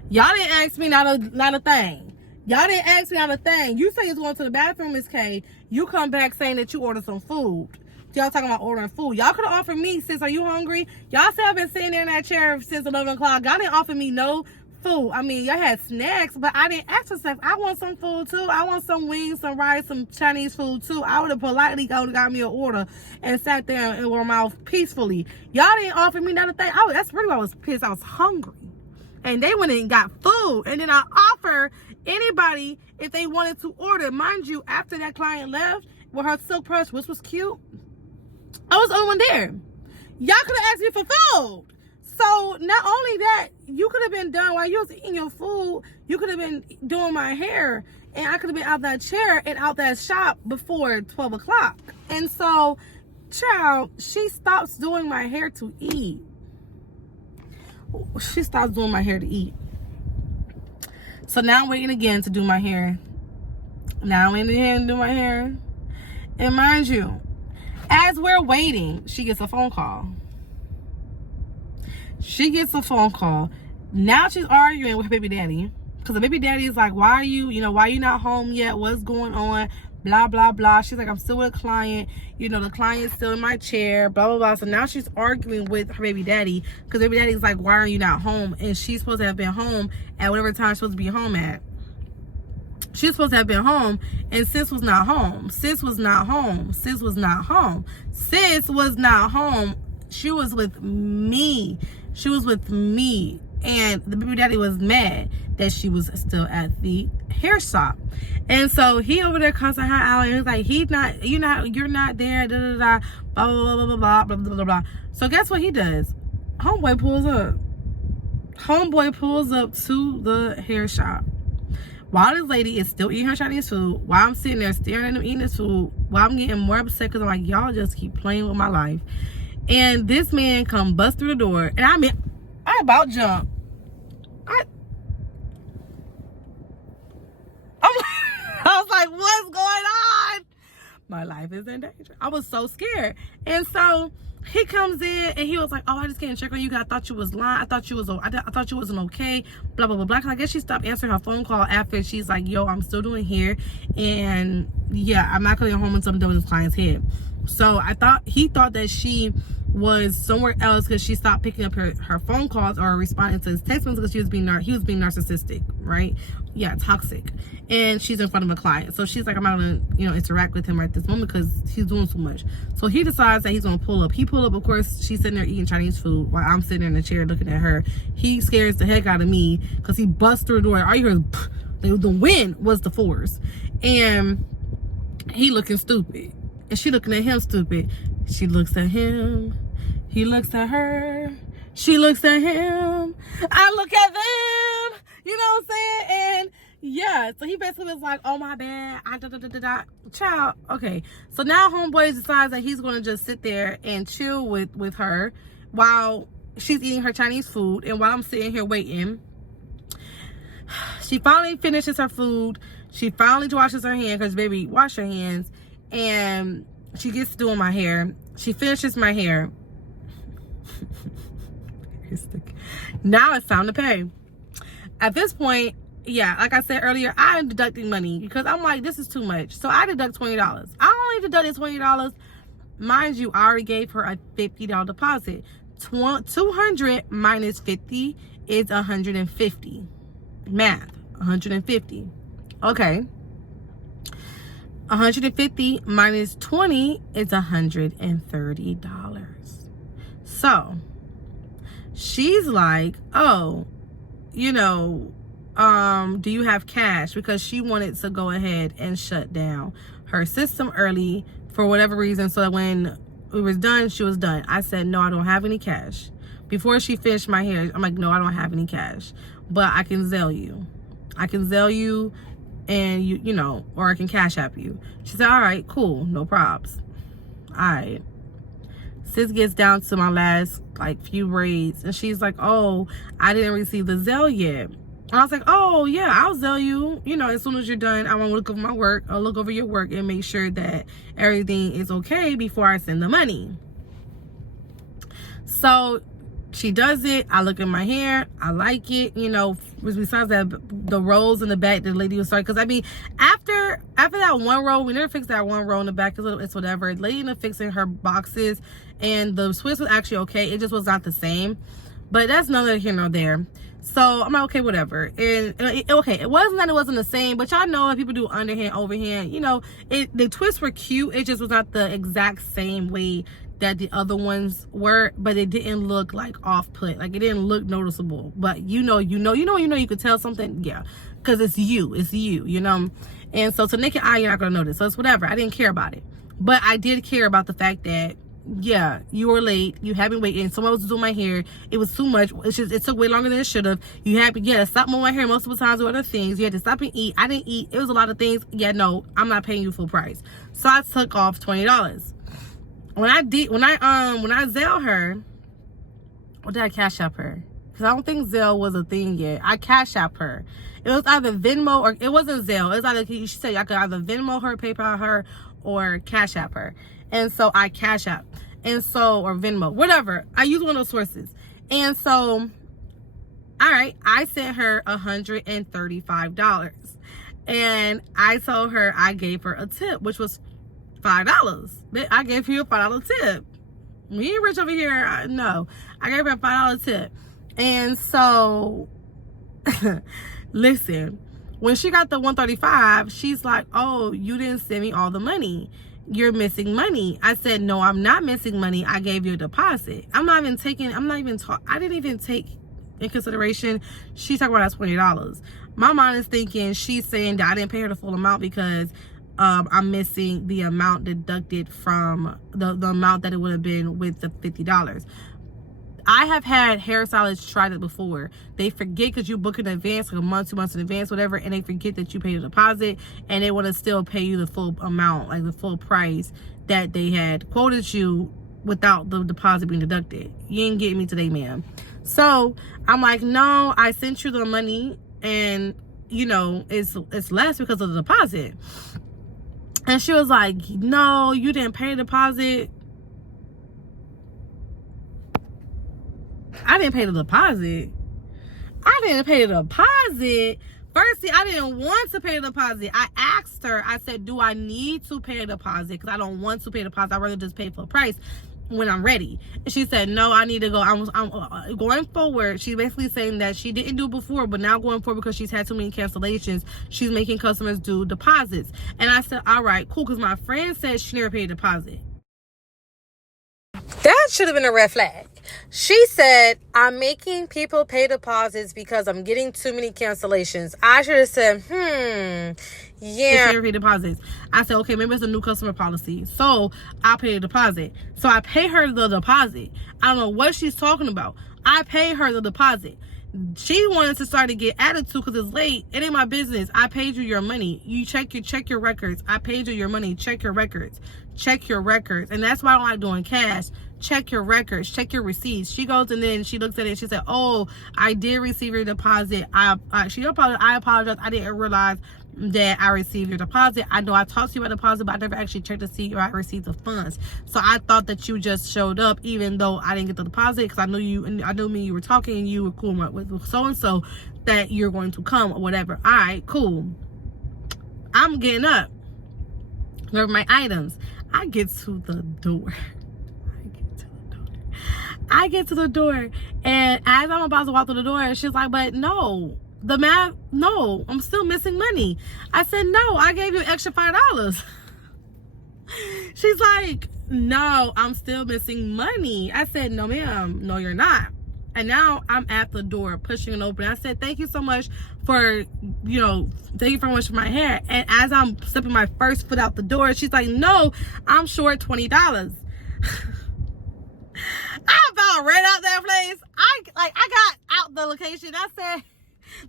Y'all didn't ask me not a thing. Y'all didn't ask me not a thing. You say you're going to the bathroom, Miss K. You come back saying that you ordered some food. Y'all talking about ordering food. Y'all could have offered me, sis, are you hungry? Y'all said I've been sitting there in that chair since 11 o'clock. Y'all didn't offer me no food. I mean, y'all had snacks, but I didn't ask for stuff. I want some food too. I want some wings, some rice, some Chinese food too. I would have politely got me an order and sat there in my mouth peacefully. Y'all didn't offer me another thing. That's really why I was pissed. I was hungry. And they went and got food. And then I offer anybody if they wanted to order. Mind you, after that client left with her silk press, which was cute, I was the only one there. Y'all could have asked me for food. So not only that, you could have been done while you was eating your food. You could have been doing my hair, and I could have been out that chair and out that shop before 12 o'clock. And so, child, she stops doing my hair to eat. She stops doing my hair to eat. So now I'm waiting again to do my hair. Now I'm waiting again to do my hair. And mind you, as we're waiting, she gets a phone call. Now she's arguing with her baby daddy. Because the baby daddy is like, why are you not home yet? What's going on? blah, blah, blah. She's like, I'm still with a client. You know, the client's still in my chair, blah, blah, blah. So now she's arguing with her baby daddy because baby daddy's like, why are you not home? And she's supposed to have been home at whatever time she's supposed to be home at. She was supposed to have been home, and sis was not home. Sis was not home. Sis was not home. Sis was not home. She was with me. She was with me. And the baby daddy was mad that she was still at the hair shop. And so he over there cussing her out, and he's like, you're not there, da da da, blah blah blah blah blah blah blah blah. So guess what he does? Homeboy pulls up. Homeboy pulls up to the hair shop. While this lady is still eating her Chinese food, while I'm sitting there staring at them eating this food, while I'm getting more upset because I'm like, y'all just keep playing with my life. And this man come bust through the door, and I about jump. I was like, what's going on? My life is in danger. I was so scared. And so he comes in and he was like, oh, I just came to check on you because I thought you was lying. I thought you wasn't okay. Blah, blah, blah, blah. I guess she stopped answering her phone call after she's like, yo, I'm still doing hair. And yeah, I'm not coming home until I'm done with this client's head. So he thought that she was somewhere else because she stopped picking up her phone calls or responding to his text messages because he was being narcissistic, right? Yeah, toxic. And she's in front of a client. So she's like, I'm not gonna, interact with him right this moment because he's doing so much. So he decides that he's gonna pull up. He pull up, of course, she's sitting there eating Chinese food while I'm sitting there in the chair looking at her. He scares the heck out of me because he busts through the door. All you hear is the wind was the force. And he looking stupid. And she looking at him stupid. She looks at him. He looks at her. She looks at him. I look at them. You know what I'm saying? And yeah, so he basically was like, oh my bad. Child. Okay. So now homeboy decides that he's going to just sit there and chill with her while she's eating her Chinese food. And while I'm sitting here waiting, she finally finishes her food. She finally washes her hands because baby, wash your hands. And she gets to doing my hair. She finishes my hair. Now it's time to pay. At this point, yeah, like I said earlier, I am deducting money because I'm like, this is too much. So I deduct $20. I only deducted $20. Mind you, I already gave her a $50 deposit. 200 minus 50 is 150. Math, 150. Okay. 150 minus 20 is $130. So she's like, oh, do you have cash? Because she wanted to go ahead and shut down her system early for whatever reason, so that when it was done, she was done. I said, no, I don't have any cash. Before she finished my hair, I'm like, no, I don't have any cash, but I can Zelle you. I can Zelle you, and or I can Cash App you. She said, all right, cool, no probs. All right. Sis gets down to my last few braids, and she's like, oh, I didn't receive the Zelle yet. And I was like, oh yeah, I'll Zelle you, as soon as you're done. I want to look over my work. I'll look over your work and make sure that everything is okay before I send the money. So she does it. I look at my hair. I like it. Besides that, the rolls in the back, the lady was sorry. Because, after that one roll, we never fixed that one roll in the back. It's whatever. The lady ended up fixing her boxes. And the Swiss was actually okay. It just was not the same. But that's neither here nor there. So, I'm like, okay, whatever. And, okay, it wasn't that it wasn't the same. But y'all know if people do underhand, overhand. The twists were cute. It just was not the exact same way that the other ones were, but it didn't look off-put. It didn't look noticeable. But you could tell something, yeah, because it's you, And so to naked eye, you're not gonna notice. So it's whatever. I didn't care about it, but I did care about the fact that, yeah, you were late. You had been waiting. Someone was doing my hair. It was too much. It took way longer than it should have. You had to stop moving my hair multiple times with other things. You had to stop and eat. I didn't eat. It was a lot of things. Yeah, no, I'm not paying you full price. So I took off $20. When I Zelle her, or did I Cash App her? Because I don't think Zelle was a thing yet. I Cash App her. It was either Venmo or it wasn't Zelle. It was either, she said I could either Venmo her, PayPal her, or Cash App her. And so I Cash App. And so, or Venmo, whatever. I use one of those sources. And so, all right, I sent her $135. And I told her I gave her a tip, which was $5. I gave you a $5 tip. We ain't rich over here. No, I gave her a $5 tip. And so, listen, when she got the $135, she's like, oh, you didn't send me all the money. You're missing money. I said, no, I'm not missing money. I gave you a deposit. I didn't even take in consideration. She's talking about $20. My mind is thinking she's saying that I didn't pay her the full amount because I'm missing the amount deducted from the amount that it would have been with the $50. I have had hairstylists try that before. They forget because you book in advance, like a month, 2 months in advance, whatever, and they forget that you paid a deposit, and they want to still pay you the full amount, like the full price that they had quoted you without the deposit being deducted. You ain't getting me today, ma'am. So I'm like, no, I sent you the money, and you know it's less because of the deposit. And she was like, no, you didn't pay the deposit. I didn't pay the deposit. I didn't pay the deposit. Firstly, I didn't want to pay the deposit. I asked her, I said, do I need to pay a deposit? Because I don't want to pay the deposit. I'd rather just pay full price when I'm ready. And she said, no, I need to go. I'm going forward. She's basically saying that she didn't do it before, but now going forward, because she's had too many cancellations, she's making customers do deposits. And I said, all right, cool, because my friend said she never paid a deposit. That should have been a red flag. She said, I'm making people pay deposits because I'm getting too many cancellations. I should have said, yeah. Pay deposits. I said, okay, maybe it's a new customer policy. So I'll pay a deposit. So I pay her the deposit. I don't know what she's talking about. I pay her the deposit. She wanted to start to get attitude because it's late. It ain't my business. I paid you your money. You check your records. I paid you your money. Check your records. Check your records. And that's why I don't like doing cash. Check your records. Check your receipts. She goes and then she looks at it and she said, oh, I did receive your deposit. I apologize. I didn't realize that I received your deposit. I know I talked to you about deposit, but I never actually checked to see if I received the funds. So I thought that you just showed up, even though I didn't get the deposit, because I knew you, and I knew me, you were talking, and you were cool with so and so that you're going to come or whatever. All right, cool. I'm getting up. Where are my items? I get to the door. I get to the door, and as I'm about to walk through the door, she's like, but no. No, I'm still missing money. I said, no, I gave you an extra $5. She's like, no, I'm still missing money. I said, no, ma'am, no, you're not. And now I'm at the door pushing it open. I said, thank you so much for, thank you very much for my hair. And as I'm stepping my first foot out the door, she's like, no, I'm short $20. I about ran out that place. I got out the location. I said,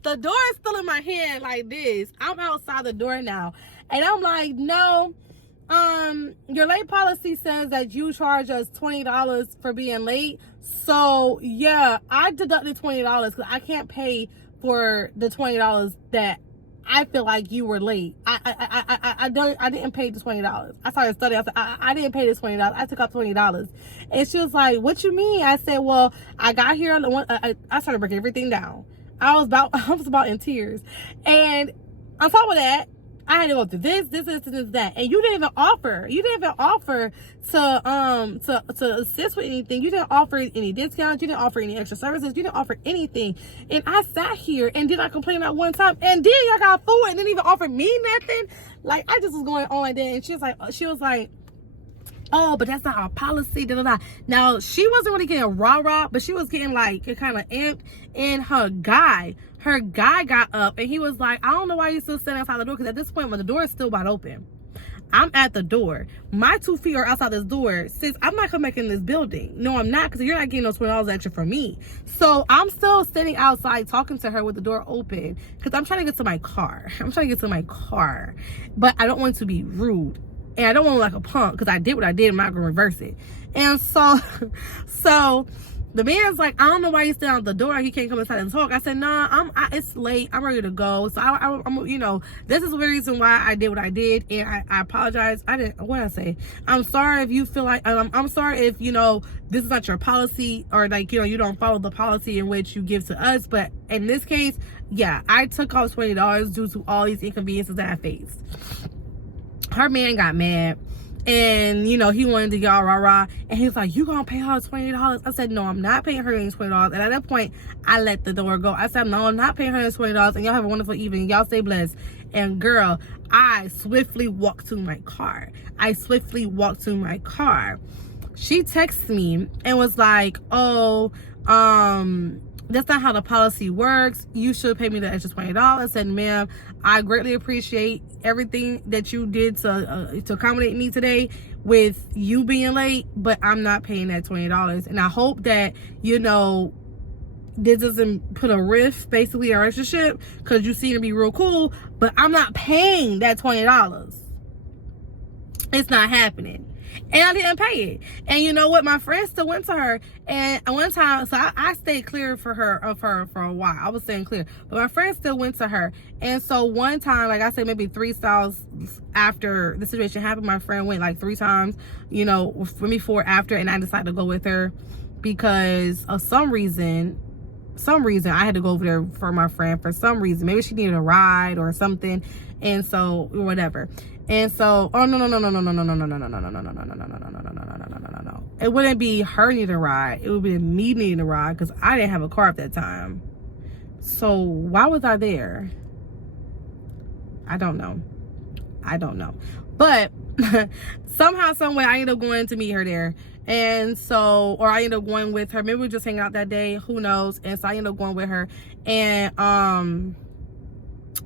the door is still in my hand like this. I'm outside the door now. And I'm like, no, your late policy says that you charge us $20 for being late. So yeah, I deducted $20 because I can't pay for the $20 that I feel like you were late. I didn't pay the $20. I started studying. I said, I didn't pay this $20. I took out $20. And she was like, what you mean? I said, well, I got here. I started breaking everything down. I was about in tears. And on top of that, I had to go through this, that. And you didn't even offer to assist with anything. You didn't offer any discounts. You didn't offer any extra services. You didn't offer anything. And I sat here and did not complain at one time. And then y'all got food and didn't even offer me nothing. Like, I just was going on like that. And she was like, oh, but that's not our policy. Da, da, da. Now, she wasn't really getting rah-rah, but she was getting like kind of amped. And her guy got up and he was like, I don't know why you're still standing outside the door, because at this point, when the door is still wide open, I'm at the door. My 2 feet are outside this door. Sis, I'm not coming back in this building. No, I'm not, because you're not getting those $20 extra from me. So I'm still standing outside talking to her with the door open, because I'm trying to get to my car. But I don't want to be rude. And I don't want to look like a punk, because I did what I did. I'm not going to reverse it. And so The man's like, I don't know why he's still out the door. He can't come inside and talk. I said, nah, it's late. I'm ready to go. So I'm, you know, this is the reason why I did what I did. And I apologize. What did I say? I'm sorry if you feel like, I'm sorry if, you know, this is not your policy, or like, you know, you don't follow the policy in which you give to us. But in this case, yeah, I took off $20 due to all these inconveniences that I faced. Her man got mad. And, you know, he wanted to y'all rah-rah. And he was like, you gonna pay her $20? I said, no, I'm not paying her any $20. And at that point, I let the door go. I said, no, I'm not paying her any $20. And y'all have a wonderful evening. Y'all stay blessed. And girl, I swiftly walked to my car. She texted me and was like, oh, that's not how the policy works. You should pay me the extra $20. I said, ma'am, I greatly appreciate everything that you did to accommodate me today with you being late, but I'm not paying that $20. And I hope that, you know, this doesn't put a rift basically in our relationship, because you seem to be real cool, but I'm not paying that $20. It's not happening. And I didn't pay it. And you know what? My friend still went to her. And one time, so I stayed clear of her for a while. I was staying clear. But my friend still went to her. And so one time, like I said, maybe 3 styles after the situation happened, my friend went like 3 times, you know, for me 4 after. And I decided to go with her because of some reason I had to go over there for my friend for some reason. Maybe she needed a ride or something. And so whatever. And so, oh no. It wouldn't be her needing a ride. It would be me needing a ride because I didn't have a car at that time. So why was I there? I don't know. But somehow, some way, I ended up going to meet her there. And so, or I ended up going with her. Maybe we were just hanging out that day. Who knows? And so I ended up going with her. And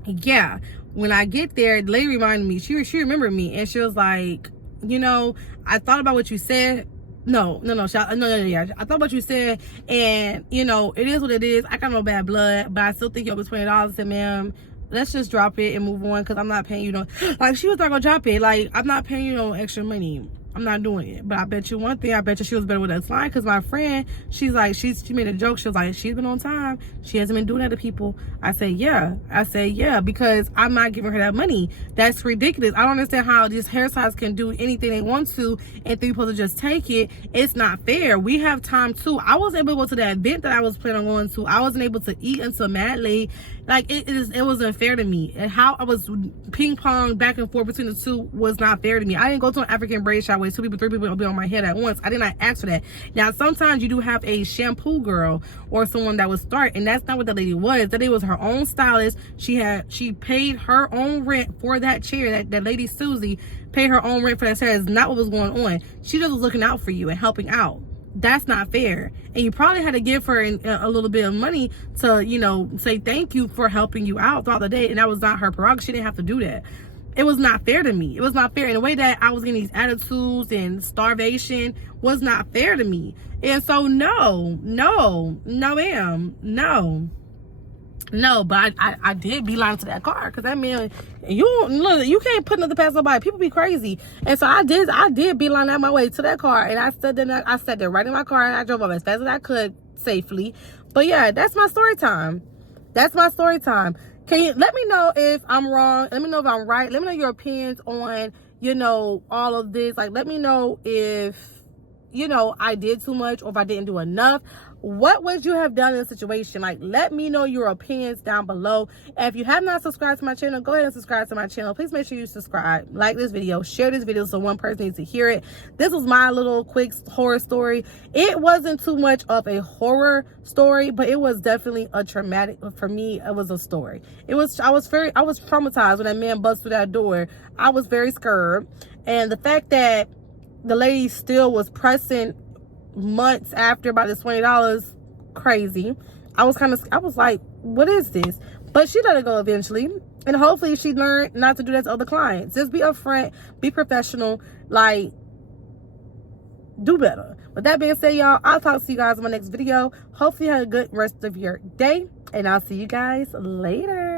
yeah. When I get there, the lady reminded me, she remembered me, and she was like, you know, I thought about what you said. No, I thought about what you said, and, you know, it is what it is. I got no bad blood, but I still think you owe me $20. I said, ma'am, let's just drop it and move on, because I'm not paying you no, like, she was not gonna drop it. Like, I'm not paying you no extra money. I'm not doing it. But I bet you one thing, I bet you she was better with that line, because my friend, she's like, she made a joke. She was like, she's been on time. She hasn't been doing that to people. I said, yeah, because I'm not giving her that money. That's ridiculous. I don't understand how these hairstylists can do anything they want to and people to just take it. It's not fair. We have time too. I wasn't able to go to that event that I was planning on going to. I wasn't able to eat until mad late. Like, it wasn't fair to me. And how I was ping pong back and forth between the two was not fair to me. I didn't go to an African braid shop where 2 people, 3 people will be on my head at once. I did not ask for that. Now, sometimes you do have a shampoo girl or someone that would start, and that's not what that lady was. That lady was her own stylist. She paid her own rent for that chair. That lady Susie paid her own rent for that chair. Is not what was going on. She just was looking out for you and helping out. That's not fair. And you probably had to give her a little bit of money to, you know, say thank you for helping you out throughout the day. And that was not her prerogative. She didn't have to do that. It was not fair to me. It was not fair. In the way that I was getting these attitudes and starvation was not fair to me. And so no, ma'am, no, but I did beeline to that car, because that man, you can't put another past nobody. People be crazy. And so I did beeline out my way to that car, and I sat there right in my car, and I drove up as fast as I could safely. But yeah, that's my story time. Can you let me know if I'm wrong? Let me know if I'm right. Let me know your opinions on, you know, all of this. Like, let me know if, you know, I did too much or if I didn't do enough. What would you have done in this situation? Like, let me know your opinions down below. And if you have not subscribed to my channel, go ahead and subscribe to my channel. Please make sure you subscribe, like this video, share this video so one person needs to hear it. This was my little quick horror story. It wasn't too much of a horror story, but it was definitely a traumatic, for me, it was a story. I was traumatized when that man busted through that door. I was very scared. And the fact that the lady still was pressing months after about this $20, crazy. I was like, what is this? But she let it go eventually, and hopefully she learned not to do that to other clients. Just be upfront, be professional, like, do better. With that being said, y'all, I'll talk to you guys in my next video. Hopefully you have a good rest of your day, and I'll see you guys later.